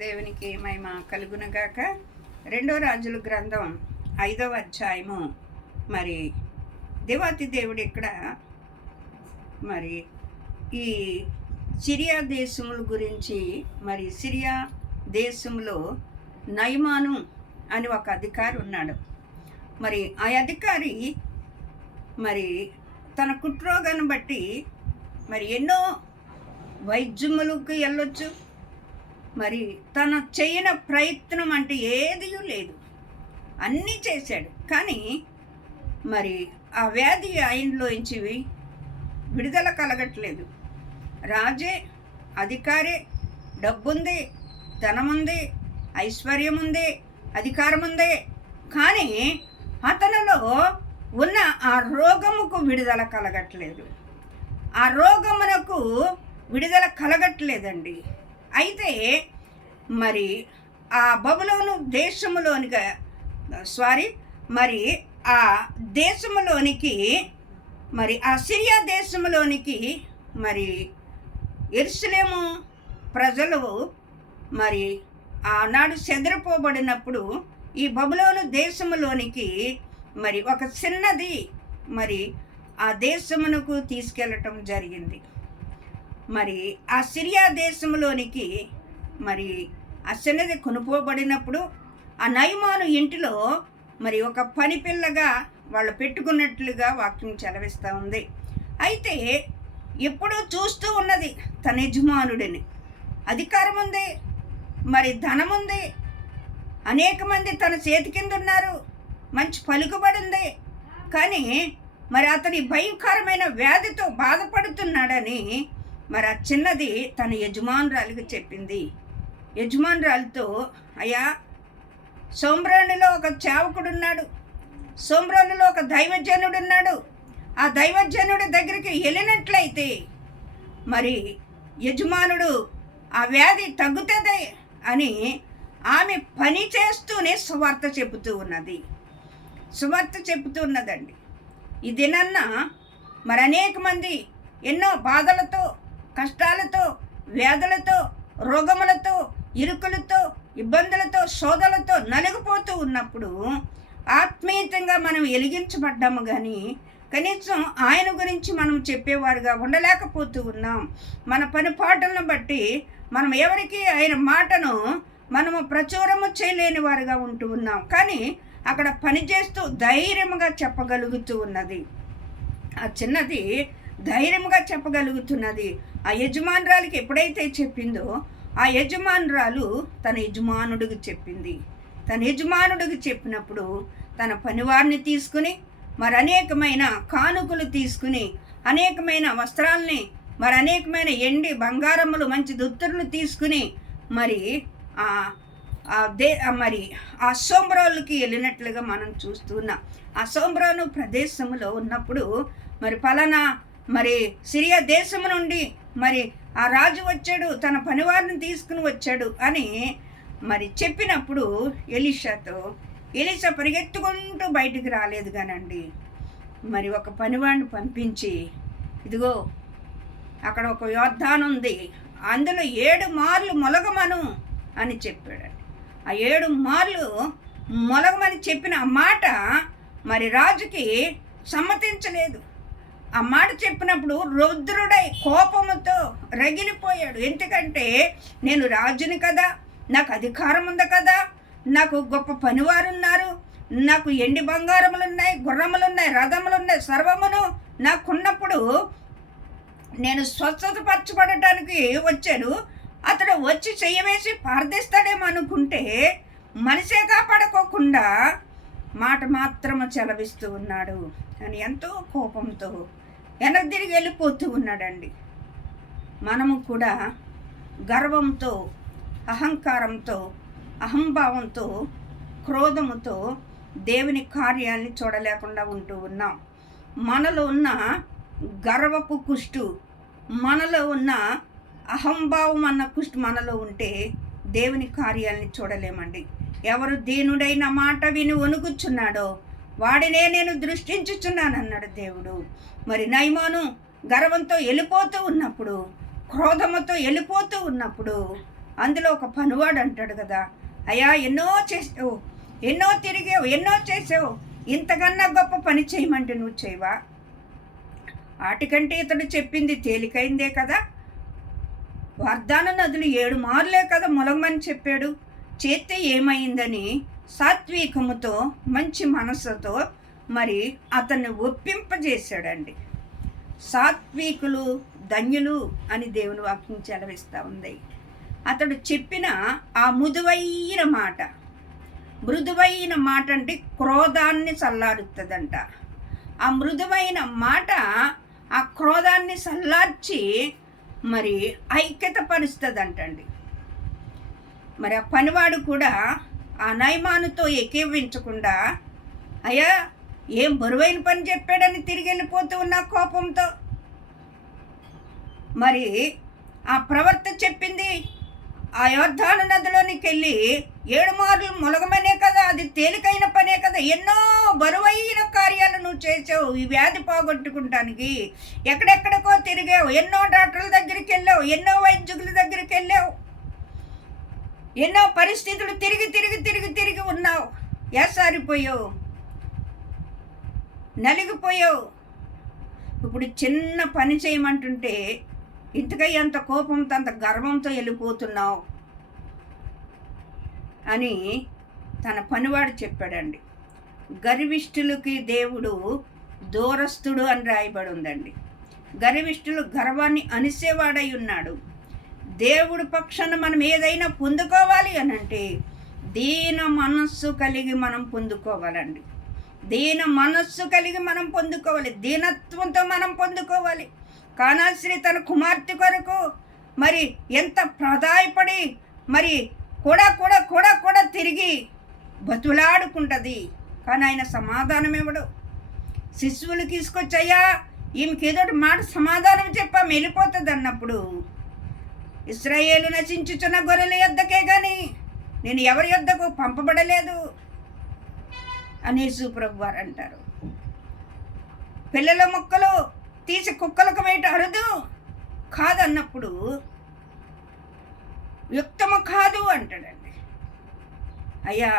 దేవునికి మహిమ కలుగునగాక. రెండో రాజుల గ్రంథం 5వ అధ్యాయము. మరి దేవాతి దేవుడు ఇక్కడ మరి ఈ సిరియా దేశముల గురించి, మరి సిరియా దేశంలో నయమాను అని ఒక అధికారి ఉన్నాడు. మరి ఆ అధికారి మరి తన కుట్రోగాన్ని బట్టి మరి ఎన్నో వైద్యములకు వెళ్ళొచ్చు, మరి తన చేయని ప్రయత్నం అంటే ఏదీ లేదు, అన్నీ చేశాడు. కానీ మరి ఆ వ్యాధి ఆయనలోంచి విడుదల కలగట్లేదు. రాజే, అధికారే, డబ్బుంది, ధనముంది, ఐశ్వర్యం ఉంది, అధికారం ఉంది, కానీ అతనిలో ఉన్న ఆ రోగముకు విడుదల కలగట్లేదు. ఆ రోగమునకు విడుదల కలగట్లేదండి. అయితే మరి ఆ బబులోను దేశములోనిగా మరి ఆ దేశములోనికి, మరి ఆ సిరియా దేశములోనికి మరి యెరూషలేము ప్రజలు మరి ఆనాడు చెదరిపోబడినప్పుడు ఈ బబులోను దేశములోనికి మరి ఒక చిన్నది మరి ఆ దేశమునకు తీసుకెళ్ళటం జరిగింది. మరి ఆ సిరియా దేశంలోనికి మరి ఆ చిన్నది కొనుక్కోబడినప్పుడు ఆ నయమాను ఇంటిలో మరి ఒక పని పిల్లగా వాళ్ళు పెట్టుకున్నట్లుగా వాక్యం చెలవిస్తూ ఉంది. అయితే ఎప్పుడూ చూస్తూ ఉన్నది తన యజమానుడిని. అధికారం ఉంది, మరి ధనం ఉంది, అనేక మంది తన చేతి కింద ఉన్నారు, మంచి పలుకుబడి ఉంది. కానీ మరి అతని భయంకరమైన వ్యాధితో బాధపడుతున్నాడని మరి ఆ చిన్నది తన యజమానురాలికి చెప్పింది. యజమానురాలితో, అయ్యా, సోమ్రోనులో ఒక సేవకుడున్నాడు, సోమ్రోనులో ఒక దైవజనుడు ఉన్నాడు, ఆ దైవజనుడి దగ్గరికి వెళ్ళినట్లయితే మరి యజమానుడు ఆ వ్యాధి తగ్గుతుంది అని ఆమె పని చేస్తూనే సువార్త చెబుతూ ఉన్నదండి. ఈ దినాన్న మరి అనేక మంది ఎన్నో బాధలతో, కష్టాలతో, వ్యాధులతో, రోగములతో, ఇరుకులతో, ఇబ్బందులతో, శోధలతో నలిగిపోతూ ఉన్నప్పుడు ఆత్మీయంగా మనం వెలిగించబడ్డాము, కానీ కనీసం ఆయన గురించి మనం చెప్పేవారుగా ఉండలేకపోతూ ఉన్నాం. మన పని పాటలను బట్టి మనం ఎవరికి ఆయన మాటను మనము ప్రచురము చేయలేని వారుగా ఉంటూ ఉన్నాం. కానీ అక్కడ పనిచేస్తూ ధైర్యంగా చెప్పగలుగుతూ ఉన్నది. ఆ చిన్నది ధైర్యంగా చెప్పగలుగుతున్నది. ఆ యజమానురాలికి ఎప్పుడైతే చెప్పిందో ఆ యజమానురాలు తన యజమానుడికి చెప్పింది. తన యజమానుడికి చెప్పినప్పుడు తన పనివారిని తీసుకుని మరి అనేకమైన కానుకలు తీసుకుని, అనేకమైన వస్త్రాలని, మరి అనేకమైన ఎండి బంగారములు, మంచి దుత్తులు తీసుకుని మరి మరి ఆ సోమ్రోన్కి వెళ్ళినట్లుగా మనం చూస్తున్నాం. ఆ సోమ్రోను ప్రదేశంలో ఉన్నప్పుడు మరి పలానా మరి సిరియా దేశం నుండి మరి ఆ రాజు వచ్చాడు, తన పనివారిని తీసుకుని వచ్చాడు అని మరి చెప్పినప్పుడు ఎలీషా పరిగెత్తుకుంటూ బయటికి రాలేదు కానండి, మరి ఒక పనివాడిని పంపించి, ఇదిగో అక్కడ ఒక యోర్దాను ఉంది, అందులో 7 మార్లు మొలగమను అని చెప్పాడు. ఆ 7 మార్లు మొలగమని చెప్పిన ఆ మాట మరి రాజుకి సమ్మతించలేదు. ఆ మాట చెప్పినప్పుడు రుద్రుడై కోపముతో రగిలిపోయాడు. ఎందుకంటే నేను రాజుని కదా, నాకు అధికారం ఉంది కదా, నాకు గొప్ప పనివారు ఉన్నారు, నాకు ఎండి బంగారములు ఉన్నాయి, గుర్రములు ఉన్నాయి, రథములు ఉన్నాయి, సర్వమును నాకున్నప్పుడు నేను స్వస్థతపరచబడటానికి వచ్చాను. అతడు వచ్చి చెయ్యవేసి పారదీస్తాడేమో అనుకుంటే మనిషే కాపాడుకోకుండా మాట మాత్రము చెలవిస్తూ ఉన్నాడు అని ఎంతో కోపంతో వెనక్కి తిరిగి వెళ్ళిపోతూ ఉన్నాడండి. మనము కూడా గర్వంతో, అహంకారంతో, అహంభావంతో, క్రోధముతో దేవుని కార్యాన్ని చూడలేకుండా ఉంటూ ఉన్నాం. మనలో ఉన్న గర్వపు కుష్టు, మనలో ఉన్న అహంభావం అన్న కుష్టు మనలో ఉంటే దేవుని కార్యాలని చూడలేమండి. ఎవరు దీనుడైన మాట విని వణుకుచున్నాడో వాడినే నేను దృష్టించుచున్నానన్నాడు దేవుడు. మరి నయమాను గర్వంతో వెళ్ళిపోతూ ఉన్నప్పుడు, క్రోధముతో వెళ్ళిపోతూ ఉన్నప్పుడు అందులో ఒక పనివాడు అంటాడు కదా, అయ్యా ఎన్నో చేసావు, ఎన్నో తిరిగావు, ఎన్నో చేసావు, ఇంతకన్నా గొప్ప పని చేయమంటే నువ్వు చేయవా? వాటికంటే ఇతడు చెప్పింది తేలికైందే కదా, వాగ్దాన నదులు 7 మార్లే కదా మొలగమని చెప్పాడు, చేస్తే ఏమైందని సాత్వికముతో మంచి మనస్సుతో మరి అతన్ని ఒప్పింపజేశాడండి. సాత్వికులు ధన్యులు అని దేవుని వాక్యం చెలవిస్తూ ఉంది. అతడు చెప్పిన ఆ మృదువైన మాట, మృదువైన మాట అంటే క్రోధాన్ని చల్లారుతుందంట. ఆ మృదువైన మాట ఆ క్రోధాన్ని చల్లార్చి మరి ఐక్యత పరుస్తుందంటండి. మరి ఆ పనివాడు కూడా ఆ నయమానుతో ఏకీవించకుండా, అయ్యా ఏం బరువైన పని చెప్పాడని తిరిగి వెళ్ళిపోతూ ఉన్న కోపంతో, మరి ఆ ప్రవర్త చెప్పింది ఆ యోర్దాను నదిలోనికి వెళ్ళి 7 మార్లు మొలగమనే కదా, అది తేలికైన పనే కదా, ఎన్నో బరువైన కార్యాలు నువ్వు చేసావు ఈ వ్యాధి పోగొట్టుకుంటానికి, ఎక్కడెక్కడికో తిరిగావు, ఎన్నో డాక్టర్ల దగ్గరికి వెళ్ళావు, ఎన్నో వైద్యుల దగ్గరికి వెళ్ళావు, ఎన్నో పరిస్థితులు తిరిగి తిరిగి తిరిగి తిరిగి ఉన్నావు, ఏసారిపోయావు, నలిగిపోయావు. ఇప్పుడు చిన్న పని చేయమంటుంటే ఇంతకై అంత కోపంతో అంత గర్వంతో వెళ్ళిపోతున్నావు అని తన పనివాడు చెప్పాడండి. గర్విష్ఠులకి దేవుడు దూరస్తుడు అని రాయబడి ఉందండి. గర్విష్ఠులు గర్వాన్ని అనిసేవాడై ఉన్నాడు. దేవుడి పక్షాన మనం ఏదైనా పొందుకోవాలి అని అంటే దీన మనస్సు కలిగి మనం పొందుకోవాలండి. దీన మనస్సు కలిగి మనం పొందుకోవాలి, దీనత్వంతో మనం పొందుకోవాలి. కానాశ్రీ తన కుమార్తె కొరకు మరి ఎంత ప్రాధాయపడి మరి కూడా కూడా కూడా కూడా తిరిగి బతులాడుకుంటుంది, కానీ ఆయన సమాధానం ఇవ్వడు. శిశువులు తీసుకొచ్చయ్యా ఈమెకి ఏదోటి మాట సమాధానం చెప్పా వెళ్ళిపోతుంది అన్నప్పుడు, ఇశ్రాయేలు నశించుచున్న గొర్రెల యొద్దకే కానీ నేను ఎవరి యొద్దకు పంపబడలేదు అని యేసు ప్రభు వారు అంటారు. పిల్లల మొక్కలు తీసి కుక్కలకు వేయటం అరుదు కాదన్నప్పుడు యుక్తము కాదు అంటాడండి. అయ్యా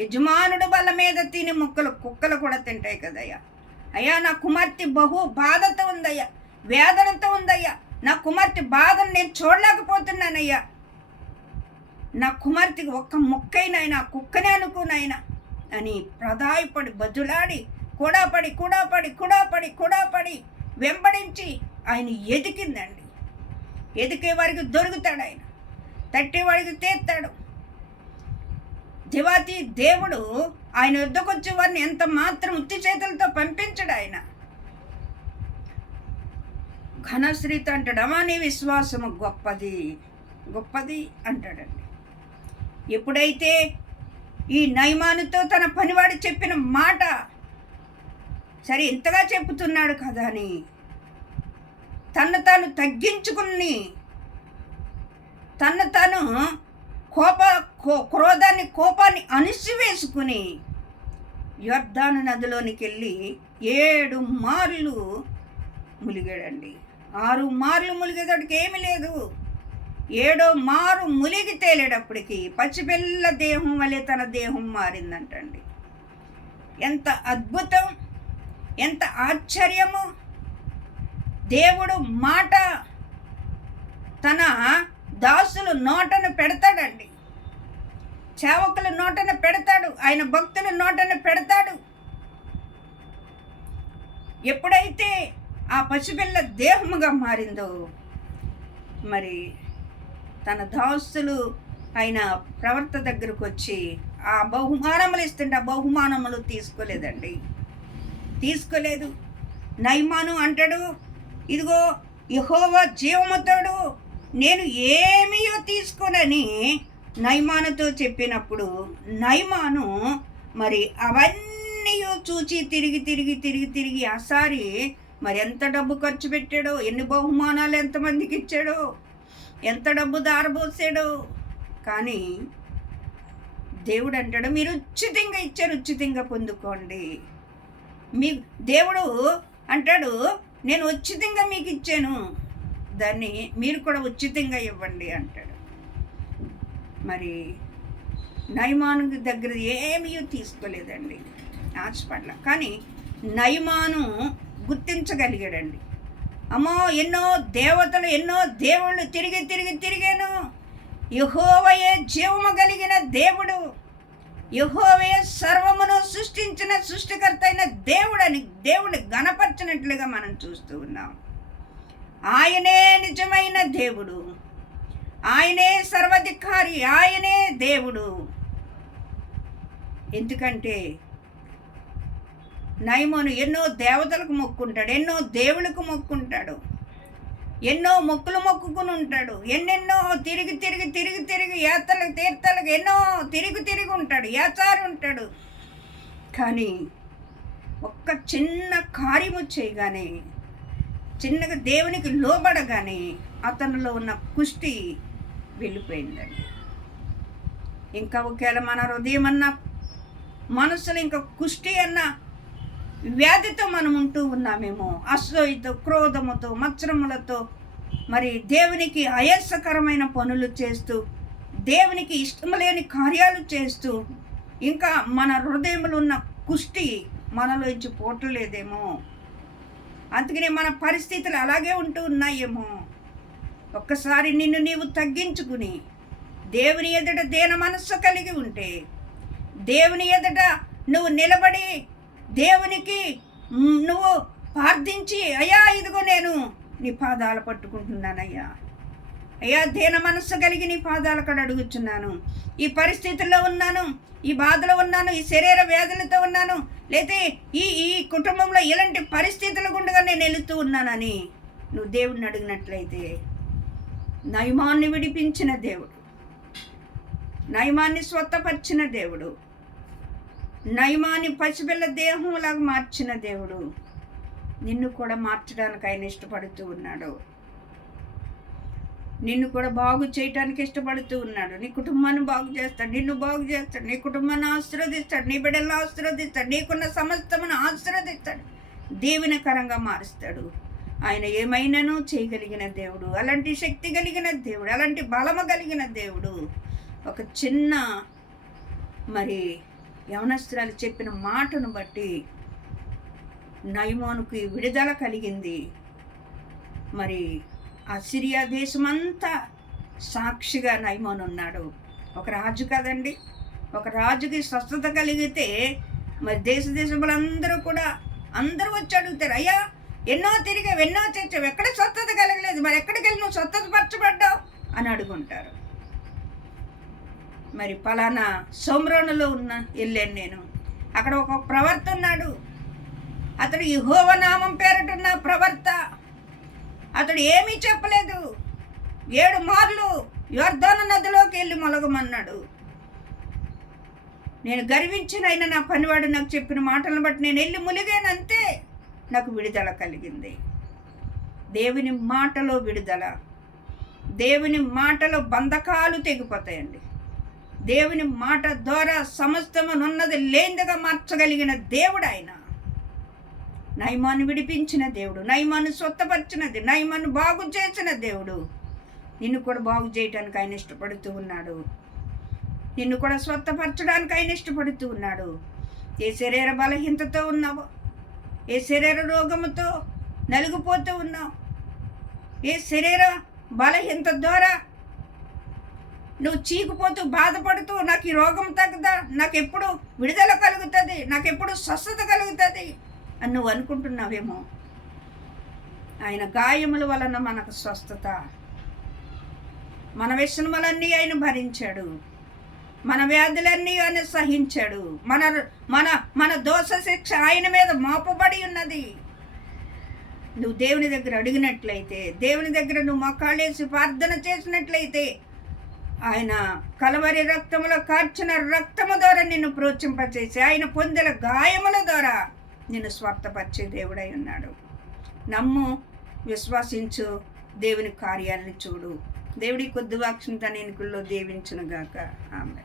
యజమానుడు బల్ల మీద తిని మొక్కలు కుక్కలు కూడా తింటాయి కదయ్యా. అయ్యా నా కుమార్తె బహు బాధతో ఉందయ్యా, వేదనతో ఉందయ్యా, నా కుమార్తె బాధను నేను చూడలేకపోతున్నానయ్యా, నా కుమార్తెకి ఒక్క ముక్కైనా కుక్కనే అనుకునైనా అని ప్రాధాయపడి బదులాడి కూడాపడి కూడాపడి కూడాపడి కూడాపడి వెంబడించి ఆయన ఎదికిందండి. ఎదికే వారికి దొరుకుతాడు, ఆయన తట్టేవాడికి తీస్తాడు. దివాతి దేవుడు ఆయన వద్దకు వచ్చే వారిని ఎంత మాత్రం ఉత్తి చేతులతో పంపించడు. ఆయన ఘనశ్రీత అంటాడు, అమ్మా నీ విశ్వాసము గొప్పది గొప్పది అంటాడండి. ఎప్పుడైతే ఈ నయమానుతో తన పనివాడు చెప్పిన మాట సరే ఇంతగా చెప్పుతున్నాడు కదా అని తను తాను తగ్గించుకుని తను తాను కోపాన్ని అణిసివేసుకుని యొర్దాను నదిలోనికి వెళ్ళి 7 మార్లు ములిగాడండి. 6 మార్లు ములిగేటప్పటికి ఏమీ లేదు, 7వ మారు ములిగి తేలేటప్పటికి పచ్చిపిల్ల దేహం వలె తన దేహం మారిందంటండి. ఎంత అద్భుతం, ఎంత ఆశ్చర్యము! దేవుడు మాట తన దాసులు నోటను పెడతాడండి, సేవకుల నోటను పెడతాడు, ఆయన భక్తుల నోటను పెడతాడు. ఎప్పుడైతే ఆ పసిపిల్ల దేహముగా మారిందో మరి తన దాసులు ఆయన ప్రవర్త దగ్గరకు వచ్చి ఆ బహుమానములు ఇస్తుంటే ఆ బహుమానములు తీసుకోలేదండి, తీసుకోలేదు. నయమాను అంటాడు, ఇదిగో యెహోవా జీవముతోడు నేను ఏమీయో తీసుకోనని నయమానుతో చెప్పినప్పుడు నయమాను మరి అవన్నీ చూచి తిరిగి తిరిగి తిరిగి తిరిగి ఆసారి మరి ఎంత డబ్బు ఖర్చు పెట్టాడో, ఎన్ని బహుమానాలు ఎంతమందికి ఇచ్చాడో, ఎంత డబ్బు దారబోసాడో. కానీ దేవుడు అంటాడు, మీరు ఉచితంగా ఇచ్చారు, ఉచితంగా పొందుకోండి. మీ దేవుడు అంటాడు, నేను ఉచితంగా మీకు ఇచ్చాను, దాన్ని మీరు కూడా ఉచితంగా ఇవ్వండి అంటాడు. మరి నయమాను దగ్గర ఏమీ తీసుకోలేదండి, ఆశపడల. కానీ నయమాను గుర్తించగలిగాడండి. అమ్మో, ఎన్నో దేవతలు, ఎన్నో దేవుళ్ళు తిరిగాను. యెహోవాయే జీవము కలిగిన దేవుడు, యెహోవాయే సర్వమును సృష్టించిన సృష్టికర్త అయిన దేవుని గణపరచినట్లుగా మనం చూస్తూ ఉన్నాం. ఆయనే నిజమైన దేవుడు, ఆయనే సర్వాధికారి, ఆయనే దేవుడు. ఎందుకంటే నయమాను ఎన్నో దేవతలకు మొక్కుంటాడు, ఎన్నో దేవుళ్ళకు మొక్కుంటాడు, ఎన్నో మొక్కులు మొక్కుకుని ఉంటాడు, ఎన్నెన్నో తిరిగి యాత్రలకు తీర్థాలకు ఎన్నో తిరిగి ఉంటాడు, యాచారి ఉంటాడు. కానీ ఒక్క చిన్న కార్యము చేయగానే, చిన్నగా దేవునికి లోబడగానే అతనిలో ఉన్న కుష్టి వెళ్ళిపోయిందండి. ఇంకా ఒకవేళ మన హృదయం అన్న మనసులో ఇంకా కుష్టి అన్న వ్యాధితో మనం ఉంటూ ఉన్నామేమో, అసూయతో, క్రోధముతో, మత్సరములతో, మరి దేవునికి అయస్సకరమైన పనులు చేస్తూ, దేవునికి ఇష్టం లేని కార్యాలు చేస్తూ, ఇంకా మన హృదయంలో ఉన్న కుష్టి మనలోంచి పోవట్లేదేమో, అందుకనే మన పరిస్థితులు అలాగే ఉంటూ ఉన్నాయేమో. ఒక్కసారి నిన్ను నీవు తగ్గించుకుని దేవుని ఎదుట దీన మనస్సు కలిగి ఉంటే, దేవుని ఎదుట నువ్వు నిలబడి దేవునికి నువ్వు ప్రార్థించి, అయ్యా ఇదిగో నేను నీ పాదాలు పట్టుకుంటున్నానయ్యా, అయ్యా దీన మనస్సు కలిగి నీ పాదాల కాడ అడుగుచున్నాను, ఈ పరిస్థితుల్లో ఉన్నాను, ఈ బాధలో ఉన్నాను, ఈ శరీర వ్యాధులతో ఉన్నాను, లేతే ఈ కుటుంబంలో ఇలాంటి పరిస్థితుల గుండగా నేను వెళుతూ ఉన్నానని నువ్వు దేవుడిని అడిగినట్లయితే, నయమాన్ని విడిపించిన దేవుడు, నయమాన్ని స్వస్థపరిచిన దేవుడు, నయమాన్ని పసిపిల్ల దేహంలాగా మార్చిన దేవుడు నిన్ను కూడా మార్చడానికి ఆయన ఇష్టపడుతూ ఉన్నాడు. నిన్ను కూడా బాగు చేయడానికి ఇష్టపడుతూ ఉన్నాడు. నీ కుటుంబాన్ని బాగు చేస్తాడు, నిన్ను బాగు చేస్తాడు, నీ కుటుంబాన్ని ఆశీర్వదిస్తాడు, నీ బిడ్డలను ఆశీర్వదిస్తాడు, నీకున్న సమస్తమును ఆశీర్వదిస్తాడు, దీవెనకరంగా మారుస్తాడు. ఆయన ఏమైనానూ చేయగలిగిన దేవుడు, అలాంటి శక్తి కలిగిన దేవుడు, అలాంటి బలము కలిగిన దేవుడు. ఒక చిన్న మరి యవనస్తురాలు చెప్పిన మాటను బట్టి నయమానుకి విడుదల కలిగింది. మరి ఆ సిరియా దేశమంతా సాక్షిగా నయమాను ఉన్నాడు. ఒక రాజు కదండి, ఒక రాజుకి స్వస్థత కలిగితే మరి దేశములందరూ కూడా అందరూ వచ్చి అడుగుతారు, అయ్యా ఎన్నో తిరిగావు, ఎన్నో తెచ్చావు, ఎక్కడ స్వస్థత కలగలేదు, మరి ఎక్కడికి వెళ్ళి నువ్వు స్వస్థత పరచబడ్డావు అని అడుగుంటారు. మరి పలానా సోమ్రోనులో వెళ్ళాను నేను, అక్కడ ఒక ప్రవర్త ఉన్నాడు, అతడు యెహోవా నామం పేరటున్న ప్రవర్త. అతడు ఏమీ చెప్పలేదు, 7 మార్లు యొర్దాను నదిలోకి వెళ్ళి మొలగమన్నాడు. నేను గర్వించిన ఆయన నా పనివాడు నాకు చెప్పిన మాటలను బట్టి నేను వెళ్ళి ములిగానంతే, నాకు విడుదల కలిగింది. దేవుని మాటలో విడుదల, దేవుని మాటలో బంధకాలు తెగిపోతాయండి. దేవుని మాట ద్వారా సమస్తమునున్నది లేనిదిగా మార్చగలిగిన దేవుడు ఆయన. నయమాను విడిపించిన దేవుడు, నయమాను స్వస్థపరిచినది, నయమాను బాగు చేసిన దేవుడు. నిన్ను కూడా బాగు చేయడానికి ఆయన ఇష్టపడుతూ ఉన్నాడు, నిన్ను కూడా స్వస్థపరచడానికి ఆయన ఇష్టపడుతూ ఉన్నాడు. ఏ శరీర బలహీనతతో ఉన్నావో, ఏ శరీర రోగముతో నలిగిపోతూ ఉన్నావు, ఏ శరీర బలహీనత ద్వారా నువ్వు చీకుపోతూ బాధపడుతూ, నాకు ఈ రోగం తగ్గదా, నాకు ఎప్పుడు విడుదల కలుగుతుంది, నాకు ఎప్పుడు స్వస్థత కలుగుతుంది అని నువ్వు అనుకుంటున్నావేమో. ఆయన గాయముల వలన మనకు స్వస్థత, మన వ్యసనములన్నీ ఆయన భరించాడు, మన వ్యాధులన్నీ ఆయన సహించాడు, మన మన మన దోష శిక్ష ఆయన మీద మోపబడి ఉన్నది. నువ్వు దేవుని దగ్గర అడిగినట్లయితే, దేవుని దగ్గర నువ్వు మోకాళ్ళేసి ప్రార్థన చేసినట్లయితే, ఆయన కలవరి రక్తములో కార్చిన రక్తము ద్వారా నిన్ను ప్రోత్సహింపచేసి, ఆయన పొందిన గాయముల ద్వారా నిన్ను స్వార్థపరిచే దేవుడై ఉన్నాడు. నమ్ము, విశ్వసించు, దేవుని కార్యాలను చూడు. దేవుడి కొద్ది వాక్షంతో నేను దీవించునుగాక. ఆమె.